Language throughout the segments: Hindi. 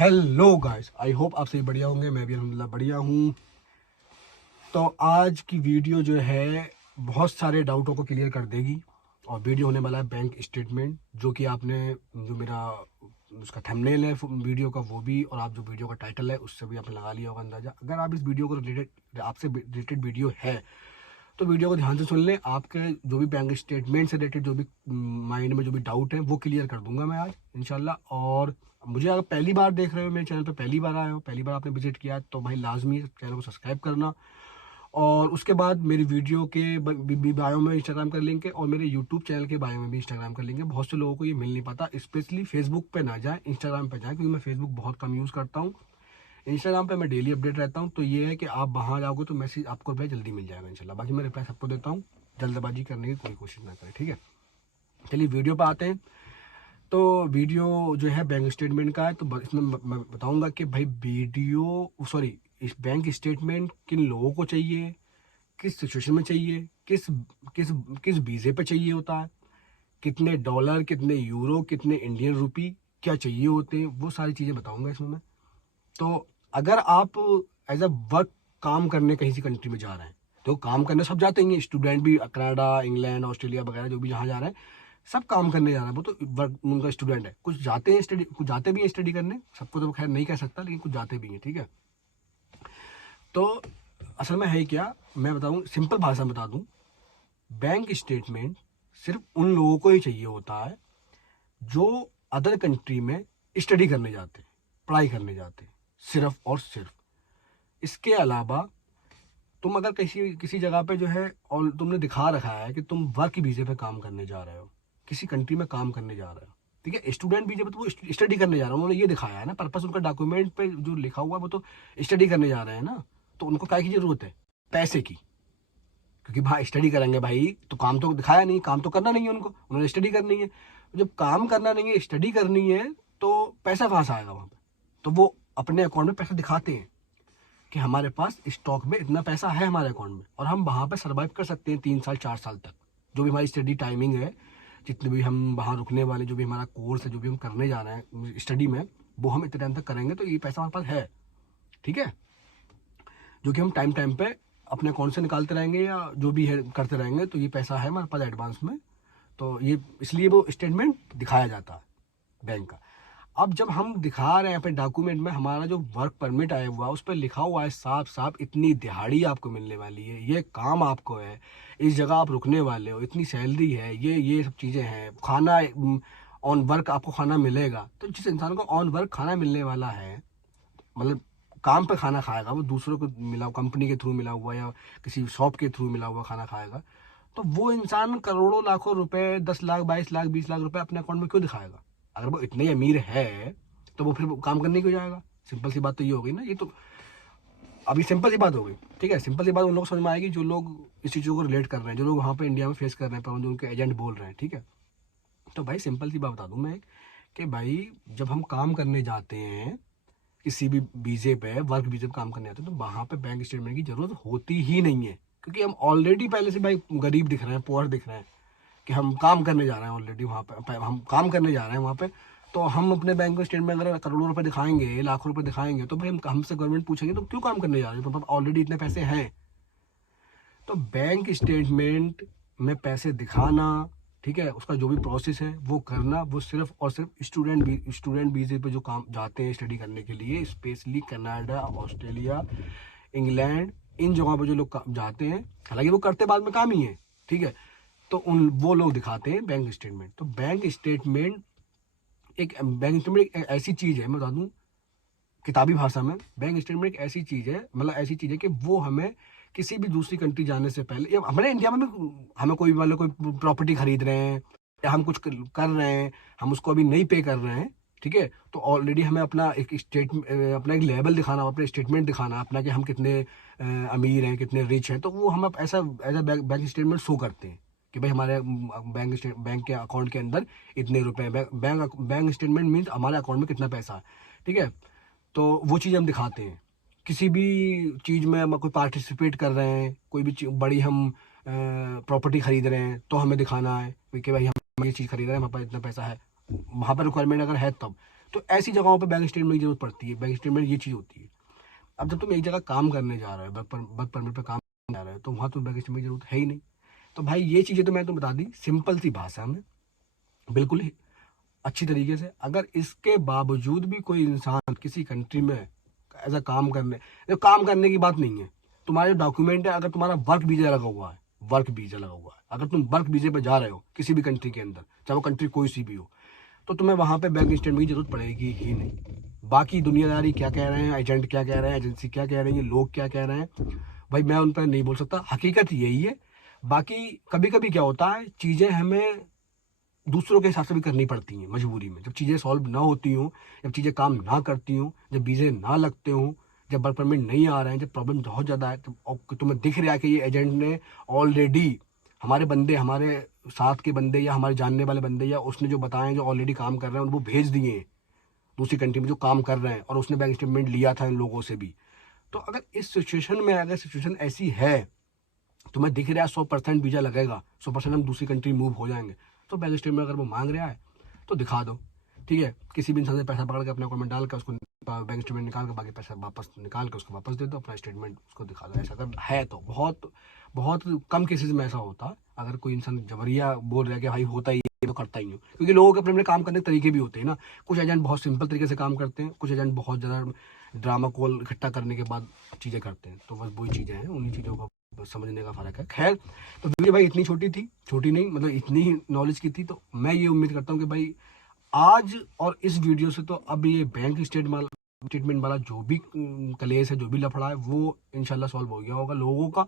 हेलो गाइस, आई होप आप सभी बढ़िया होंगे। मैं भी अल्हम्दुलिल्लाह बढ़िया हूँ। तो आज की वीडियो जो है बहुत सारे डाउटों को क्लियर कर देगी। और वीडियो होने वाला है बैंक स्टेटमेंट, जो कि आपने जो मेरा उसका थंबनेल है वीडियो का वो भी, और आप जो वीडियो का टाइटल है उससे भी आपने लगा लिया होगा अंदाजा। अगर आप इस वीडियो को रिलेटेड आपसे रिलेटेड वीडियो है तो वीडियो को ध्यान से सुन लें। आपके जो भी बैंक स्टेटमेंट से रिलेटेड जो भी माइंड में जो भी डाउट है वो क्लियर कर दूंगा मैं आज इंशाल्लाह। और मुझे अगर पहली बार देख रहे हो, मेरे चैनल पे पहली बार आए हो, पहली बार आपने विजिट किया है, तो भाई लाजमी चैनल को सब्सक्राइब करना। और उसके बाद मेरी वीडियो के बायो में इंस्टाग्राम का लिंक है, और मेरे यूट्यूब चैनल के बायो में भी इंस्टाग्राम का लिंक है। बहुत से लोगों को ये मिल नहीं पाता, स्पेशली फेसबुक पे ना जाए, इंस्टाग्राम पे जाए, क्योंकि मैं फेसबुक बहुत कम यूज़ करता हूँ। इंस्टाग्राम पे मैं डेली अपडेट रहता हूँ, तो ये है कि आप वहाँ जाओगे तो मैसेज आपको रिप्लाई जल्दी मिल जाएगा इंशाल्लाह। बाकी मैं रिप्लाई सबको देता हूँ, जल्दबाजी करने की कोई कोशिश ना करें, ठीक है। चलिए वीडियो पे आते हैं। तो वीडियो जो है बैंक स्टेटमेंट का है, तो इसमें मैं बताऊंगा कि भाई इस बैंक स्टेटमेंट किन लोगों को चाहिए, किस सिचुएशन में चाहिए, किस किस किस वीज़े पे चाहिए होता है, कितने डॉलर, कितने यूरो, कितने इंडियन रुपी क्या चाहिए होते हैं, वो सारी चीज़ें बताऊंगा इसमें मैं। तो अगर आप एज अ वर्क काम करने कहीं सी कंट्री में जा रहे हैं, तो काम करने सब जाते हैं, स्टूडेंट भी कनाडा, इंग्लैंड, ऑस्ट्रेलिया वगैरह जो भी जहाँ जा रहे हैं, सब काम करने जा रहे हैं, वो तो वर्क उनका स्टूडेंट है। कुछ जाते हैं स्टडी, कुछ जाते भी हैं स्टडी करने, सबको तो खैर नहीं कह सकता, लेकिन कुछ जाते भी हैं, ठीक है। तो असल में है क्या, मैं बताऊं, सिंपल भाषा में बता दूं, बैंक स्टेटमेंट सिर्फ उन लोगों को ही चाहिए होता है जो अदर कंट्री में स्टडी करने जाते हैं, पढ़ाई करने जाते हैं, सिर्फ और सिर्फ। इसके अलावा तुम अगर किसी किसी जगह पे जो है और तुमने दिखा रखा है कि तुम वर्क वीजे पे काम करने जा रहे हो, किसी कंट्री में काम करने जा रहे हो, ठीक है, स्टूडेंट वीजे पे तो वो स्टडी करने जा रहे हो, उन्होंने ये दिखाया है ना, पर्पस उनका डॉक्यूमेंट पे जो लिखा हुआ है वो तो स्टडी करने जा रहे हैं ना। तो उनको क्या की जरूरत है? पैसे की। क्योंकि भाई स्टडी करेंगे भाई, तो काम तो दिखाया नहीं, काम तो करना नहीं है उनको, उन्होंने स्टडी करनी है। जब काम करना नहीं है, स्टडी करनी है, तो पैसा कहाँ से आएगा वहां पे? तो वो अपने अकाउंट में पैसा दिखाते हैं कि हमारे पास स्टॉक में इतना पैसा है हमारे अकाउंट में, और हम वहां पे सर्वाइव कर सकते हैं 3 साल 4 साल तक। जो भी हमारी स्टडी टाइमिंग है, जितने भी हम वहां रुकने वाले, जो भी हमारा कोर्स है, जो भी हम करने जा रहे हैं स्टडी में, वो हम इतने टाइम तक करेंगे, तो ये पैसा हमारे पास है, ठीक है, जो कि हम टाइम टाइम पे अपने अकाउंट से निकालते रहेंगे या जो भी है करते रहेंगे। तो ये पैसा है हमारे पास एडवांस में। तो ये इसलिए वो स्टेटमेंट दिखाया जाता है बैंक का। अब जब हम दिखा रहे हैं अपने डॉक्यूमेंट में, हमारा जो वर्क परमिट आया हुआ है उस पर लिखा हुआ है साफ साफ, इतनी दिहाड़ी आपको मिलने वाली है, ये काम आपको है, इस जगह आप रुकने वाले हो, इतनी सैलरी है, ये सब चीज़ें हैं, खाना ऑन वर्क आपको खाना मिलेगा। तो जिस इंसान को ऑन वर्क खाना मिलने वाला है, मतलब काम पे खाना खाएगा, वो दूसरों को मिला, कंपनी के थ्रू मिला हुआ या किसी शॉप के थ्रू मिला हुआ खाना खाएगा, तो वो इंसान करोड़ों लाखों रुपए, 10 लाख, 22 लाख, 20 लाख रुपए अपने अकाउंट में क्यों दिखाएगा? अगर वो इतने ही अमीर है तो वो फिर काम करने क्यों जाएगा? सिंपल सी बात तो ये हो गई ना। ये तो अभी सिंपल सी बात हो गई, ठीक है। सिंपल सी बात उन लोगों को समझ में आएगी जो लोग इस चीज़ों को रिलेट कर रहे हैं, जो लोग वहाँ पे इंडिया में फेस कर रहे हैं, पर जो उनके एजेंट बोल रहे हैं, ठीक है। तो भाई सिंपल सी बात बता दूं मैं कि भाई जब हम काम करने जाते हैं किसी भी वीजे पे, वर्क वीजे पे काम करने जाते हैं, तो वहाँ पे बैंक स्टेटमेंट की जरूरत होती ही नहीं है, क्योंकि हम ऑलरेडी पहले से भाई गरीब दिख रहे हैं, पुअर दिख रहे हैं, कि हम काम करने जा रहे हैं ऑलरेडी वहाँ पे, हम काम करने जा रहे हैं वहाँ पे। तो हम अपने बैंक स्टेटमेंट अगर करोड़ों रुपए दिखाएंगे, लाखों रुपए दिखाएंगे, तो भाई हम हमसे गवर्नमेंट पूछेंगे तो क्यों काम करने जा रहे हो, तो ऑलरेडी इतने पैसे हैं। तो बैंक स्टेटमेंट में पैसे दिखाना, ठीक है, उसका जो भी प्रोसेस है वो करना, वो सिर्फ और सिर्फ स्टूडेंट वीजे पे जो काम जाते हैं स्टडी करने के लिए, स्पेशली कनाडा, ऑस्ट्रेलिया, इंग्लैंड, इन जगहों पे जो लोग जाते हैं, हालांकि वो करते बाद में काम ही है, ठीक है, तो उन वो लोग दिखाते हैं बैंक स्टेटमेंट। तो बैंक स्टेटमेंट एक ऐसी चीज है, मैं बता दूं किताबी भाषा में, बैंक स्टेटमेंट एक ऐसी चीज है, मतलब ऐसी चीज है कि वो हमें किसी भी दूसरी कंट्री जाने से पहले, या हमारे इंडिया में भी हमें कोई मतलब कोई प्रॉपर्टी खरीद रहे हैं या हम कुछ कर रहे हैं, हम उसको अभी नहीं पे कर रहे हैं, ठीक है, तो ऑलरेडी हमें अपना अपना एक लेवल दिखाना, अपना स्टेटमेंट दिखाना अपना, कि हम कितने अमीर हैं, कितने रिच हैं, तो वो हम ऐसा as a bank statement show करते हैं कि भाई हमारे बैंक के अकाउंट के अंदर इतने रुपए हैं। बैंक स्टेटमेंट मीन्स हमारे अकाउंट में कितना पैसा है, ठीक है। तो वो चीज़ हम दिखाते हैं। किसी भी चीज़ में हम कोई पार्टिसिपेट कर रहे हैं, कोई भी बड़ी हम प्रॉपर्टी खरीद रहे हैं, तो हमें दिखाना है कि भाई हम ये चीज़ खरीद रहे हैं, हमारे पास इतना पैसा है, वहाँ पर रिक्वायरमेंट अगर है तब। तो ऐसी जगहों पे बैंक स्टेटमेंट की जरूरत पड़ती है। बैंक स्टेटमेंट ये चीज़ होती है। अब जब तुम एक जगह काम करने जा रहे हो, वर्क परमिट पे काम करने जा रहे हो, तो वहाँ तो बैंक स्टेटमेंट की जरूरत है ही नहीं। तो भाई ये चीज़ें तो मैं तो बता दी सिंपल सी भाषा में, बिल्कुल ही अच्छी तरीके से। अगर इसके बावजूद भी कोई इंसान किसी कंट्री में ऐसा काम करने, तो काम करने की बात नहीं है, तुम्हारे डॉक्यूमेंट है, अगर तुम्हारा वर्क वीजा लगा हुआ है, वर्क वीजा लगा हुआ है, अगर तुम वर्क वीजे पे जा रहे हो किसी भी कंट्री के अंदर, चाहे वो कंट्री कोई सी भी हो, तो तुम्हें वहां पे बैंक स्टेटमेंट की जरूरत पड़ेगी ही नहीं। बाकी दुनियादारी क्या कह रहे हैं, एजेंट क्या कह रहे हैं, एजेंसी क्या कह रही है, लोग क्या कह रहे हैं, भाई मैं उन पर नहीं बोल सकता, हकीकत यही है। बाकी कभी कभी क्या होता है, चीज़ें हमें दूसरों के हिसाब से भी करनी पड़ती हैं मजबूरी में, जब चीज़ें सॉल्व ना होती हों, जब चीज़ें काम ना करती हों, जब वीज़े ना लगते हों, जब वर्क परमिट नहीं आ रहे हैं, जब प्रॉब्लम बहुत ज़्यादा है, तो और तुम्हें दिख रहा है कि ये एजेंट ने ऑलरेडी हमारे बंदे, हमारे साथ के बंदे या हमारे जानने वाले बंदे या उसने जो बताए जो ऑलरेडी काम कर रहे हैं, वो भेज दिए हैं दूसरी कंट्री में जो काम कर रहे हैं, और उसने बैंक स्टेटमेंट लिया था इन लोगों से भी। तो अगर इस सिचुएशन में, अगर सिचुएशन ऐसी है, तुम्हें दिख रहा है 100% वीजा लगेगा, 100% हम दूसरी कंट्री मूव हो जाएंगे, तो बैंक स्टेटमेंट अगर वो मांग रहा है तो दिखा दो, ठीक है। किसी भी इंसान से पैसा पकड़ के अपने अकाउंट में डाल के उसको बैंक स्टेटमेंट निकाल के बाकी पैसा वापस निकाल के उसको वापस दे दो, अपना स्टेटमेंट उसको दिखा दो। ऐसा अगर है तो बहुत बहुत कम केसेस में ऐसा होता है। अगर कोई इंसान जबरिया बोल रहा है कि भाई होता ही है तो करता ही हूँ, क्योंकि लोगों के अपने अपने काम करने के तरीके भी होते हैं ना। कुछ एजेंट बहुत सिंपल तरीके से काम करते हैं, कुछ एजेंट बहुत ज़्यादा ड्रामा कॉल इकट्ठा करने के बाद चीज़ें करते हैं। तो बस वही चीज़ें हैं, उन्हीं चीज़ों को समझने का फ़र्क है। खैर, तो वीडियो भाई इतनी छोटी थी, छोटी नहीं मतलब इतनी ही नॉलेज की थी। तो मैं ये उम्मीद करता हूँ कि भाई आज और इस वीडियो से तो अब ये बैंक स्टेटमेंट वाला जो भी कलेश है, जो भी लफड़ा है, वो इंशाल्लाह सॉल्व हो गया होगा लोगों का।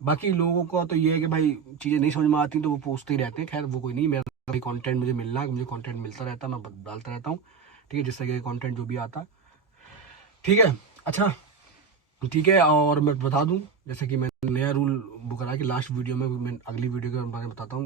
बाकी लोगों का तो ये है कि भाई चीज़ें नहीं समझ में आती तो वो पूछते ही रहते हैं। खैर वो कोई नहीं, मेरा भाई कंटेंट मुझे मिलना है, मुझे कंटेंट मिलता रहता है, मैं डालता रहता हूँ, ठीक है, जिस तरह का कंटेंट जो भी आता है, ठीक है। अच्छा, ठीक है। और मैं बता दूं, जैसे कि मैंने नया रूल बुक करा कि लास्ट वीडियो में मैं अगली वीडियो के बारे में बताता हूँ।